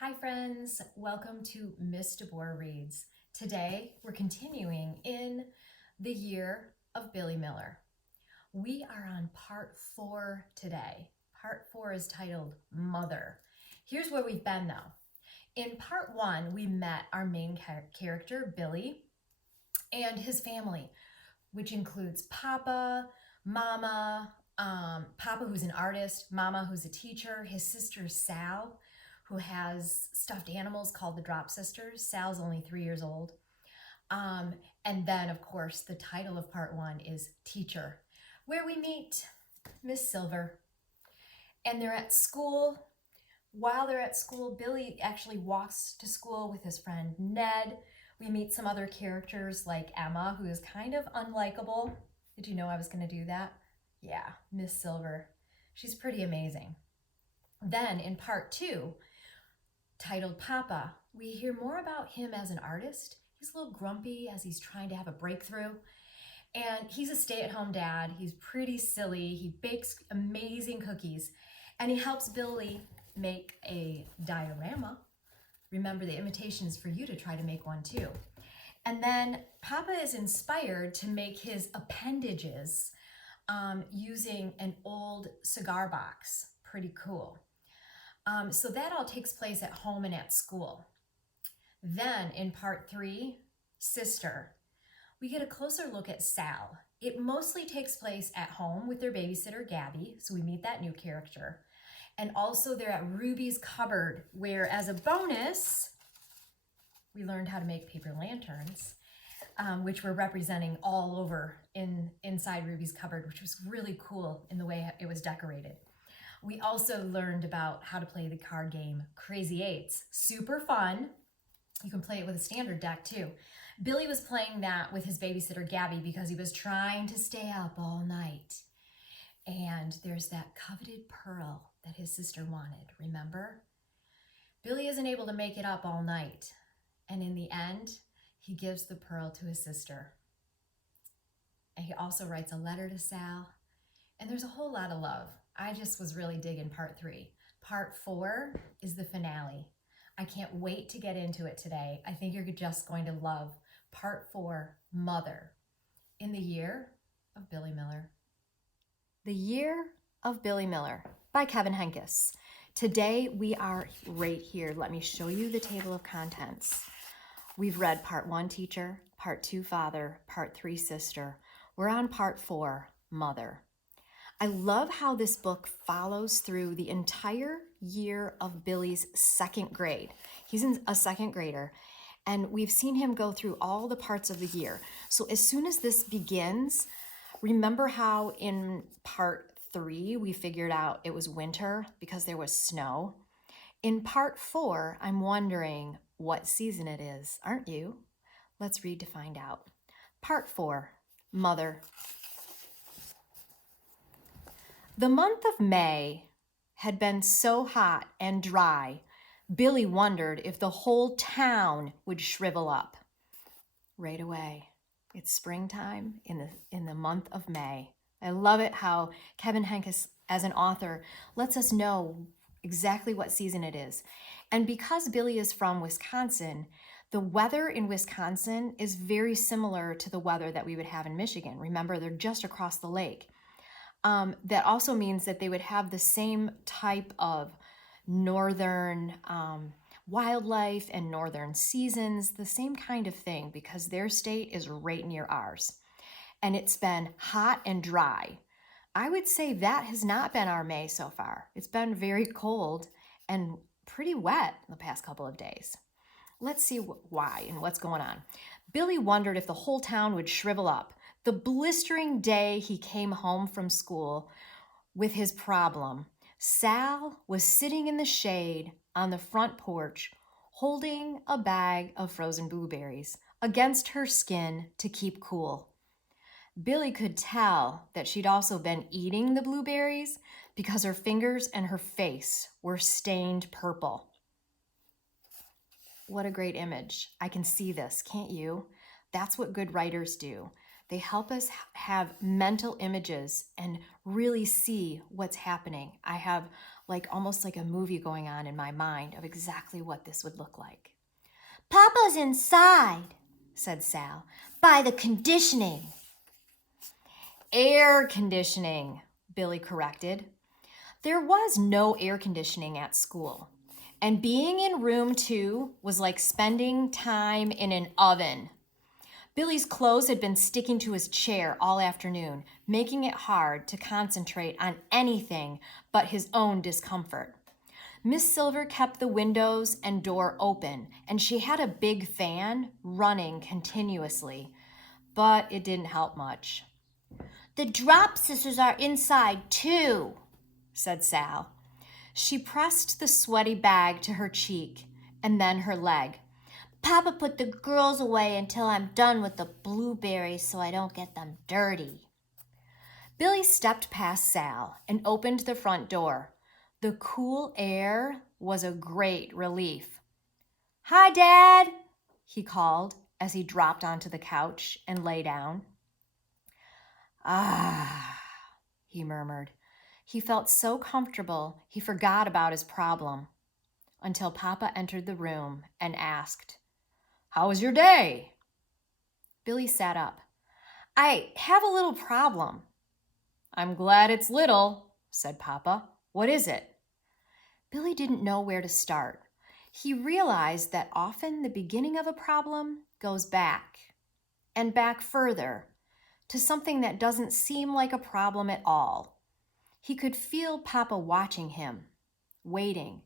Hi friends, welcome to Miss DeBoer Reads. Today we're continuing in the year of Billy Miller. We are on part 4 today. Part 4 is titled Mother. Here's where we've been though. In part 1, we met our main character, Billy, and his family, which includes Papa, Mama, Papa who's an artist, Mama who's a teacher, his sister Sal, who has stuffed animals called the Drop Sisters. Sal's only 3 years old. And then, of course, the title of part 1 is Teacher, where we meet Miss Silver. And they're at school. While they're at school, Billy actually walks to school with his friend Ned. We meet some other characters like Emma, who is kind of unlikable. Did you know I was going to do that? Yeah, Miss Silver. She's pretty amazing. Then in part 2, titled Papa, we hear more about him as an artist. He's a little grumpy as he's trying to have a breakthrough. And he's a stay-at-home dad. He's pretty silly. He bakes amazing cookies. And he helps Billy make a diorama. Remember, the invitation is for you to try to make one too. And then Papa is inspired to make his appendages using an old cigar box. Pretty cool. So that all takes place at home and at school. Then in part 3, Sister, we get a closer look at Sal. It mostly takes place at home with their babysitter, Gabby, so we meet that new character. And also they're at Ruby's cupboard, where as a bonus, we learned how to make paper lanterns, which we're representing all over inside Ruby's cupboard, which was really cool in the way it was decorated. We also learned about how to play the card game Crazy Eights. Super fun. You can play it with a standard deck too. Billy was playing that with his babysitter Gabby because he was trying to stay up all night. And there's that coveted pearl that his sister wanted, remember? Billy isn't able to make it up all night. And in the end, he gives the pearl to his sister. And he also writes a letter to Sal. And there's a whole lot of love. I just was really digging part 3. Part 4 is the finale. I can't wait to get into it today. I think you're just going to love part 4, Mother, in the year of Billy Miller. The Year of Billy Miller by Kevin Henkes. Today we are right here. Let me show you the table of contents. We've read part 1, Teacher, part 2, Father, part 3, Sister. We're on part 4, Mother. I love how this book follows through the entire year of Billy's 2nd grade. He's a 2nd grader, and we've seen him go through all the parts of the year. So as soon as this begins, remember how in part 3 we figured out it was winter because there was snow? In part 4, I'm wondering what season it is, aren't you? Let's read to find out. Part 4, Mother. The month of May had been so hot and dry, Billy wondered if the whole town would shrivel up. Right away, it's springtime in the month of May. I love it how Kevin Henkes, as an author, lets us know exactly what season it is. And because Billy is from Wisconsin, the weather in Wisconsin is very similar to the weather that we would have in Michigan. Remember, they're just across the lake. That also means that they would have the same type of northern wildlife and northern seasons, the same kind of thing, because their state is right near ours. And it's been hot and dry. I would say that has not been our May so far. It's been very cold and pretty wet the past couple of days. Let's see why and what's going on. Billy wondered if the whole town would shrivel up. The blistering day he came home from school with his problem, Sal was sitting in the shade on the front porch, holding a bag of frozen blueberries against her skin to keep cool. Billy could tell that she'd also been eating the blueberries because her fingers and her face were stained purple. What a great image. I can see this, can't you? That's what good writers do. They help us have mental images and really see what's happening. I have almost like a movie going on in my mind of exactly what this would look like. "Papa's inside," said Sal, "by the conditioning." Air conditioning, Billy corrected. There was no air conditioning at school, and being in room 2 was like spending time in an oven. Billy's clothes had been sticking to his chair all afternoon, making it hard to concentrate on anything but his own discomfort. Miss Silver kept the windows and door open, and she had a big fan running continuously, but it didn't help much. "The drop sisters are inside too," said Sal. She pressed the sweaty bag to her cheek and then her leg. "Papa put the girls away until I'm done with the blueberries so I don't get them dirty." Billy stepped past Sal and opened the front door. The cool air was a great relief. "Hi, Dad," he called as he dropped onto the couch and lay down. "Ah," he murmured. He felt so comfortable he forgot about his problem until Papa entered the room and asked, "How was your day?" Billy sat up. "I have a little problem." "I'm glad it's little," said Papa. "What is it?" Billy didn't know where to start. He realized that often the beginning of a problem goes back and back further to something that doesn't seem like a problem at all. He could feel Papa watching him, waiting.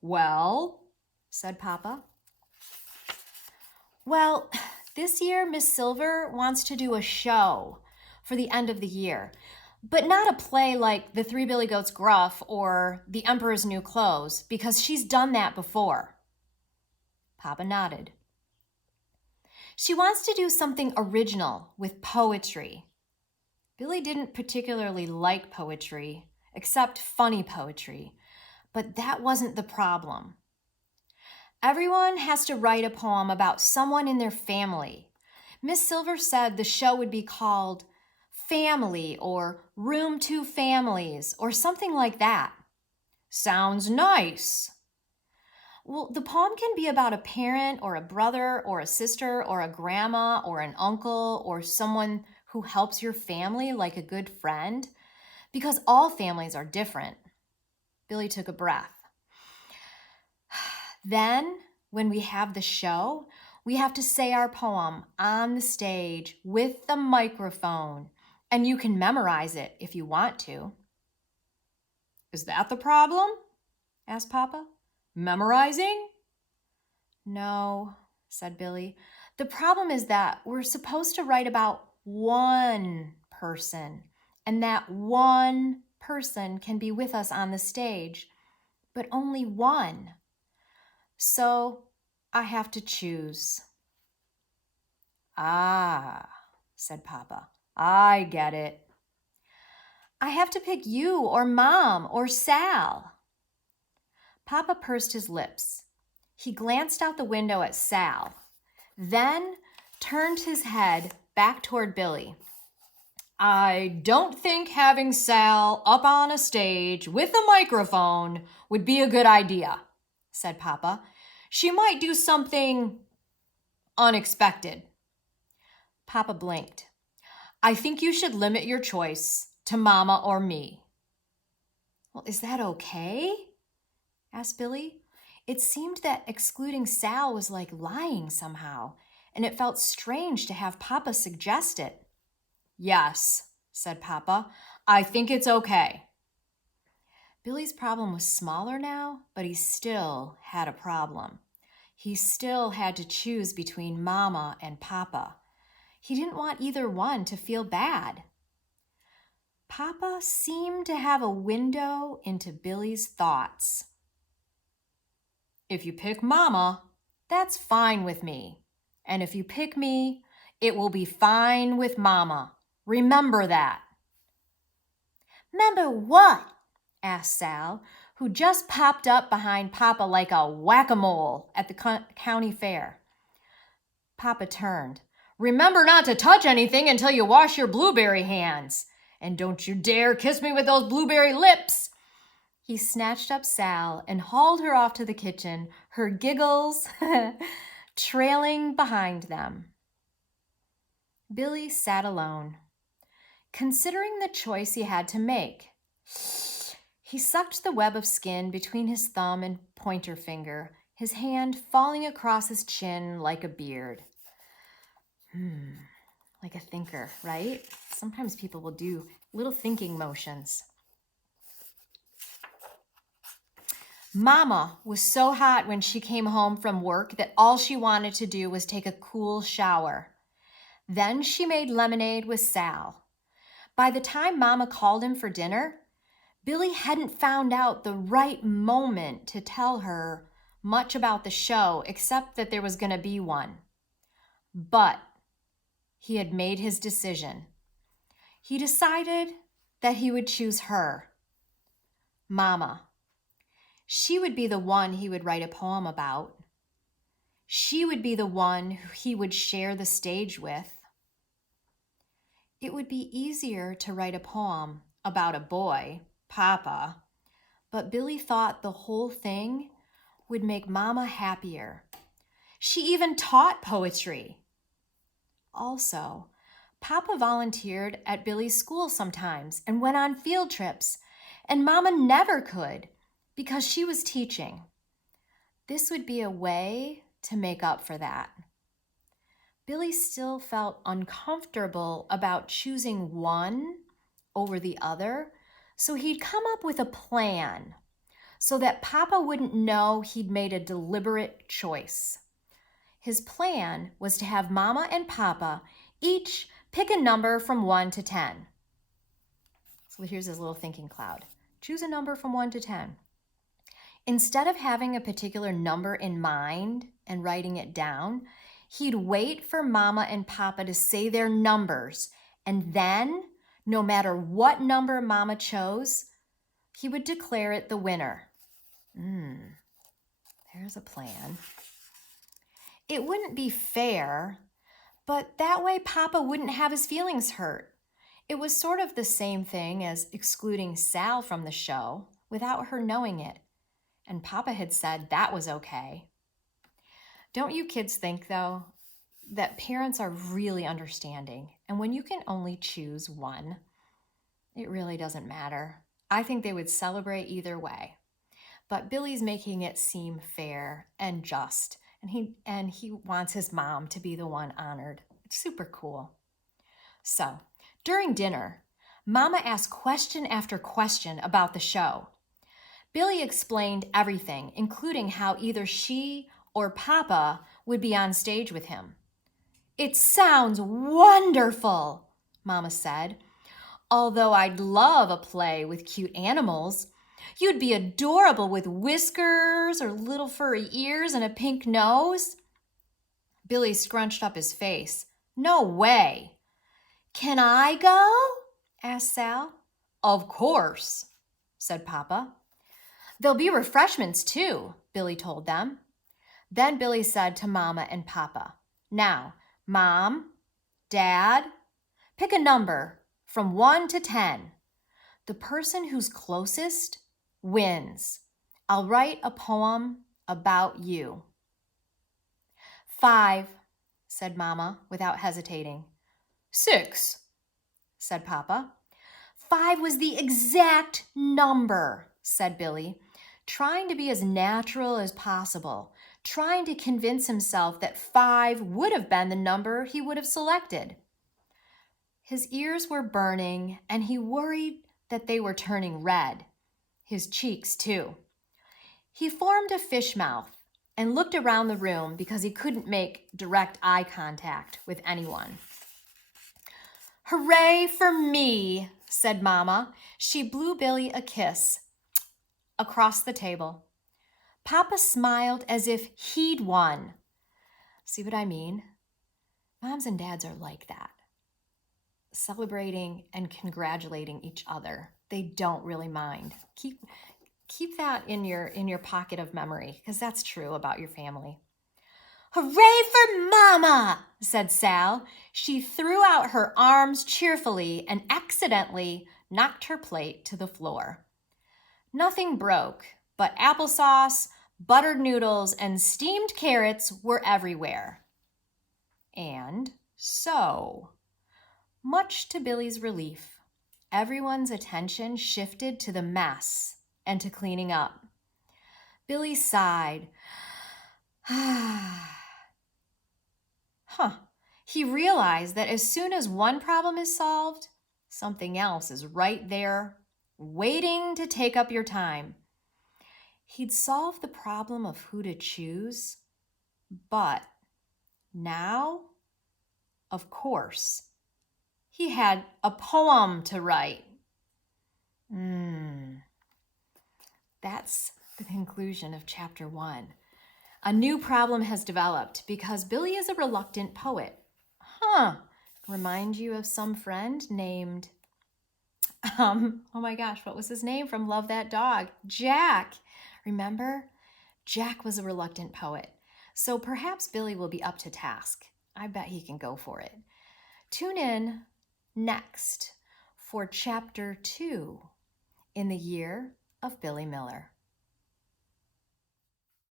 "Well," said Papa. "Well, this year Miss Silver wants to do a show for the end of the year, but not a play like The Three Billy Goats Gruff or The Emperor's New Clothes, because she's done that before." Papa nodded. "She wants to do something original with poetry." Billy didn't particularly like poetry, except funny poetry, but that wasn't the problem. "Everyone has to write a poem about someone in their family." Miss Silver said the show would be called Family or Room 2 Families or something like that. "Sounds nice." "Well, the poem can be about a parent or a brother or a sister or a grandma or an uncle or someone who helps your family like a good friend, because all families are different." Billy took a breath. "Then, when we have the show, we have to say our poem on the stage with the microphone, and you can memorize it if you want to." "Is that the problem?" asked Papa. "Memorizing?" "No," said Billy. "The problem is that we're supposed to write about one person, and that one person can be with us on the stage, but only one. So I have to choose." "Ah," said Papa, "I get it." "I have to pick you or Mom or Sal." Papa pursed his lips. He glanced out the window at Sal, then turned his head back toward Billy. "I don't think having Sal up on a stage with a microphone would be a good idea," said Papa. "She might do something unexpected." Papa blinked. "I think you should limit your choice to Mama or me." "Well, is that okay?" asked Billy. It seemed that excluding Sal was like lying somehow, and it felt strange to have Papa suggest it. "Yes," said Papa, "I think it's okay." Billy's problem was smaller now, but he still had a problem. He still had to choose between Mama and Papa. He didn't want either one to feel bad. Papa seemed to have a window into Billy's thoughts. "If you pick Mama, that's fine with me. And if you pick me, it will be fine with Mama. Remember that." "'Member what?" asked Sal, who just popped up behind Papa like a whack-a-mole at the county fair. Papa turned. "Remember not to touch anything until you wash your blueberry hands. And don't you dare kiss me with those blueberry lips." he snatched up Sal and hauled her off to the kitchen, her giggles trailing behind them. Billy sat alone, considering the choice he had to make. He sucked the web of skin between his thumb and pointer finger, his hand falling across his chin like a beard. Like a thinker, right? Sometimes people will do little thinking motions. Mama was so hot when she came home from work that all she wanted to do was take a cool shower. Then she made lemonade with Sal. By the time Mama called him for dinner, Billy hadn't found out the right moment to tell her much about the show except that there was going to be one. But he had made his decision. He decided that he would choose her, Mama. She would be the one he would write a poem about. She would be the one who he would share the stage with. It would be easier to write a poem about a boy, Papa, but Billy thought the whole thing would make Mama happier. She even taught poetry. Also, Papa volunteered at Billy's school sometimes and went on field trips, and Mama never could because she was teaching. This would be a way to make up for that. Billy still felt uncomfortable about choosing one over the other, so he'd come up with a plan so that Papa wouldn't know he'd made a deliberate choice. His plan was to have Mama and Papa each pick a number from 1 to 10. So here's his little thinking cloud. Choose a number from 1 to 10. Instead of having a particular number in mind and writing it down, he'd wait for Mama and Papa to say their numbers, and then, no matter what number Mama chose, he would declare it the winner. There's a plan. It wouldn't be fair, but that way Papa wouldn't have his feelings hurt. It was sort of the same thing as excluding Sal from the show without her knowing it. And Papa had said that was okay. Don't you kids think, though, that parents are really understanding? And when you can only choose one, it really doesn't matter. I think they would celebrate either way. But Billy's making it seem fair and just. And he wants his mom to be the one honored. It's super cool. So, during dinner, Mama asked question after question about the show. Billy explained everything, including how either she or Papa would be on stage with him. "It sounds wonderful," Mama said. "Although I'd love a play with cute animals. You'd be adorable with whiskers or little furry ears and a pink nose." Billy scrunched up his face. "No way." "Can I go?" asked Sal. "Of course," said Papa. "There'll be refreshments too," Billy told them. Then Billy said to Mama and Papa, "Now, Mom, Dad, pick a number from 1 to 10. The person who's closest wins. I'll write a poem about you." 5, said Mama without hesitating. 6, said Papa. 5 was the exact number, said Billy, trying to be as natural as possible, trying to convince himself that 5 would have been the number he would have selected. His ears were burning, and he worried that they were turning red. His cheeks, too. He formed a fish mouth and looked around the room because he couldn't make direct eye contact with anyone. "Hooray for me," said Mama. She blew Billy a kiss across the table. Papa smiled as if he'd won. See what I mean? Moms and dads are like that, celebrating and congratulating each other. They don't really mind. Keep that in your pocket of memory, because that's true about your family. "Hooray for Mama," said Sal. She threw out her arms cheerfully and accidentally knocked her plate to the floor. Nothing broke, but applesauce, buttered noodles, and steamed carrots were everywhere. And so, much to Billy's relief, everyone's attention shifted to the mess and to cleaning up. Billy sighed. He realized that as soon as one problem is solved, something else is right there, waiting to take up your time. He'd solved the problem of who to choose, but now, of course, he had a poem to write. That's the conclusion of chapter 1. A new problem has developed because Billy is a reluctant poet. Remind you of some friend named, oh my gosh, what was his name from Love That Dog? Jack. Remember? Jack was a reluctant poet. So perhaps Billy will be up to task. I bet he can go for it. Tune in next for chapter 2 in the year of Billy Miller.